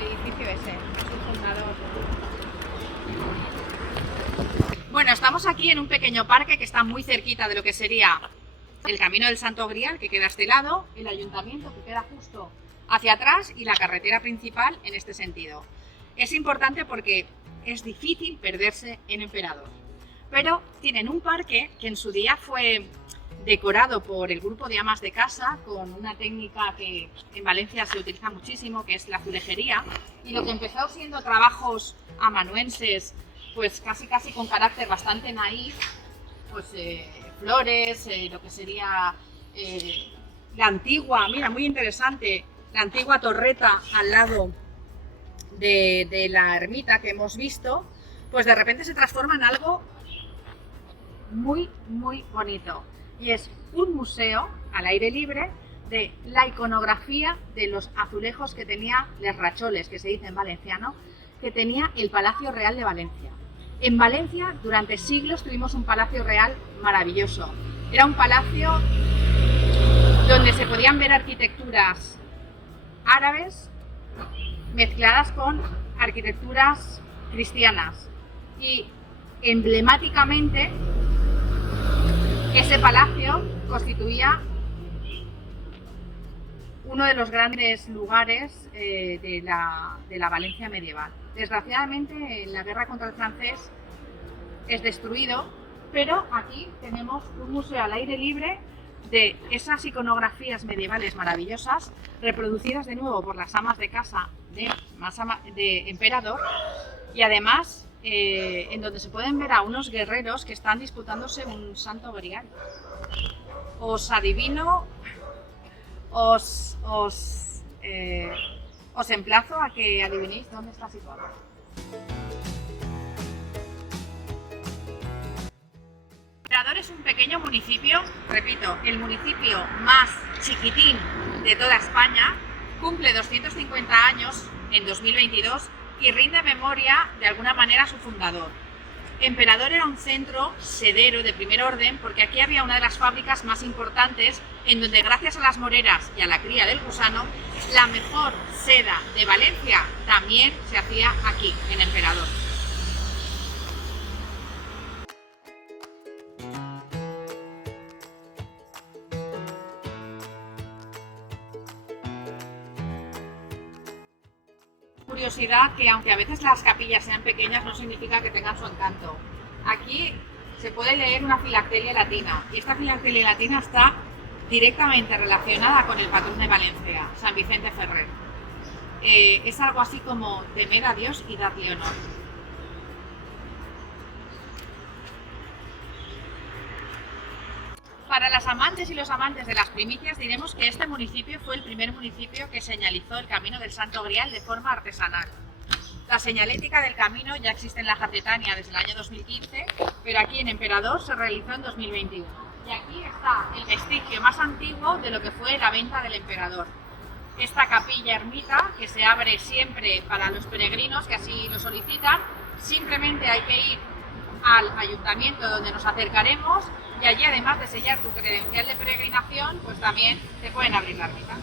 el edificio ese, su fundador. Bueno, estamos aquí en un pequeño parque que está muy cerquita de lo que sería el Camino del Santo Grial, que queda a este lado, el ayuntamiento que queda justo hacia atrás y la carretera principal en este sentido. Es importante porque es difícil perderse en Emperador, pero tienen un parque que en su día fue decorado por el grupo de amas de casa con una técnica que en Valencia se utiliza muchísimo, que es la azulejería, y lo que empezó siendo trabajos amanuenses, pues casi con carácter bastante naif, pues flores, lo que sería la antigua, mira, muy interesante, la antigua torreta al lado de la ermita que hemos visto, pues de repente se transforma en algo muy bonito, y es un museo al aire libre de la iconografía de los azulejos que tenía les racholes, que se dice en valenciano, que tenía el Palacio Real de Valencia. En Valencia durante siglos tuvimos un palacio real maravilloso. Era un palacio donde se podían ver arquitecturas árabes mezcladas con arquitecturas cristianas, y emblemáticamente ese palacio constituía uno de los grandes lugares de la Valencia medieval. Desgraciadamente, en la guerra contra el francés es destruido, pero aquí tenemos un museo al aire libre de esas iconografías medievales maravillosas, reproducidas de nuevo por las amas de casa de Emperador, y además en donde se pueden ver a unos guerreros que están disputándose un santo grial. Os adivino, os emplazo a que adivinéis dónde está situado. Emperador es un pequeño municipio, repito, el municipio más chiquitín de toda España, cumple 250 años en 2022 y rinde memoria de alguna manera a su fundador. Emperador era un centro sedero de primer orden porque aquí había una de las fábricas más importantes en donde, gracias a las moreras y a la cría del gusano, la mejor seda de Valencia también se hacía aquí, en Emperador. Curiosidad que, aunque a veces las capillas sean pequeñas, no significa que tengan su encanto. Aquí se puede leer una filacteria latina, y esta filacteria latina está directamente relacionada con el patrón de Valencia, San Vicente Ferrer. Es algo así como temer a Dios y darle honor. Para las amantes y los amantes de las primicias, diremos que este municipio fue el primer municipio que señalizó el Camino del Santo Grial de forma artesanal. La señalética del camino ya existe en la Jacetania desde el año 2015, pero aquí en Emperador se realizó en 2021. Y aquí está el vestigio más antiguo de lo que fue la venta del emperador. Esta capilla ermita, que se abre siempre para los peregrinos que así lo solicitan, simplemente hay que ir al ayuntamiento donde nos acercaremos, y allí, además de sellar tu credencial de peregrinación, pues también te pueden abrir la ermita.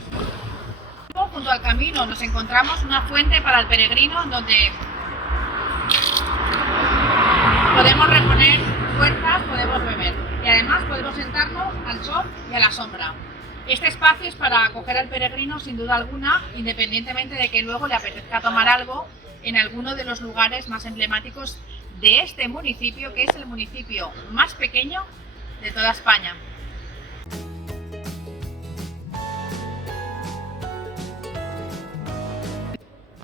Junto al camino nos encontramos una fuente para el peregrino en donde podemos reponer fuerzas, podemos beber, y además podemos sentarnos al sol y a la sombra. Este espacio es para acoger al peregrino sin duda alguna, independientemente de que luego le apetezca tomar algo en alguno de los lugares más emblemáticos de este municipio, que es el municipio más pequeño de toda España.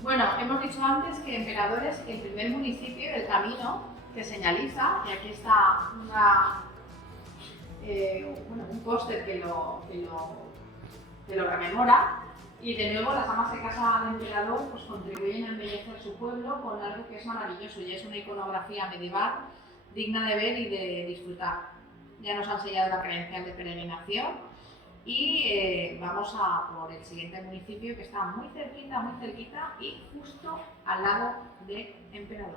Bueno, hemos dicho antes que Emperador es el primer municipio del camino que señaliza, y aquí está un póster que lo rememora, y de nuevo las amas de casa de Emperador pues contribuyen a embellecer su pueblo con algo que es maravilloso, y es una iconografía medieval digna de ver y de disfrutar. Ya nos han sellado la credencial de peregrinación y vamos a por el siguiente municipio, que está muy cerquita y justo al lado de Emperador.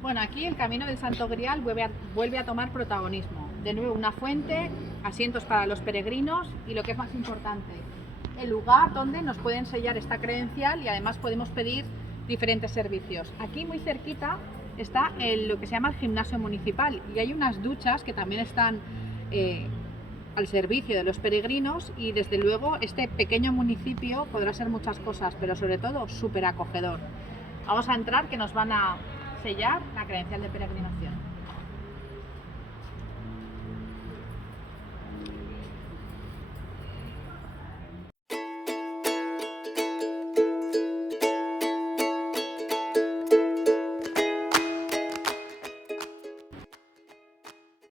Bueno, aquí el Camino del Santo Grial vuelve a tomar protagonismo. De nuevo una fuente, asientos para los peregrinos y, lo que es más importante, el lugar donde nos pueden sellar esta credencial y además podemos pedir diferentes servicios. Aquí muy cerquita está lo que se llama el gimnasio municipal y hay unas duchas que también están al servicio de los peregrinos y desde luego este pequeño municipio podrá ser muchas cosas, pero sobre todo súper acogedor. Vamos a entrar que nos van a sellar la credencial de peregrinación.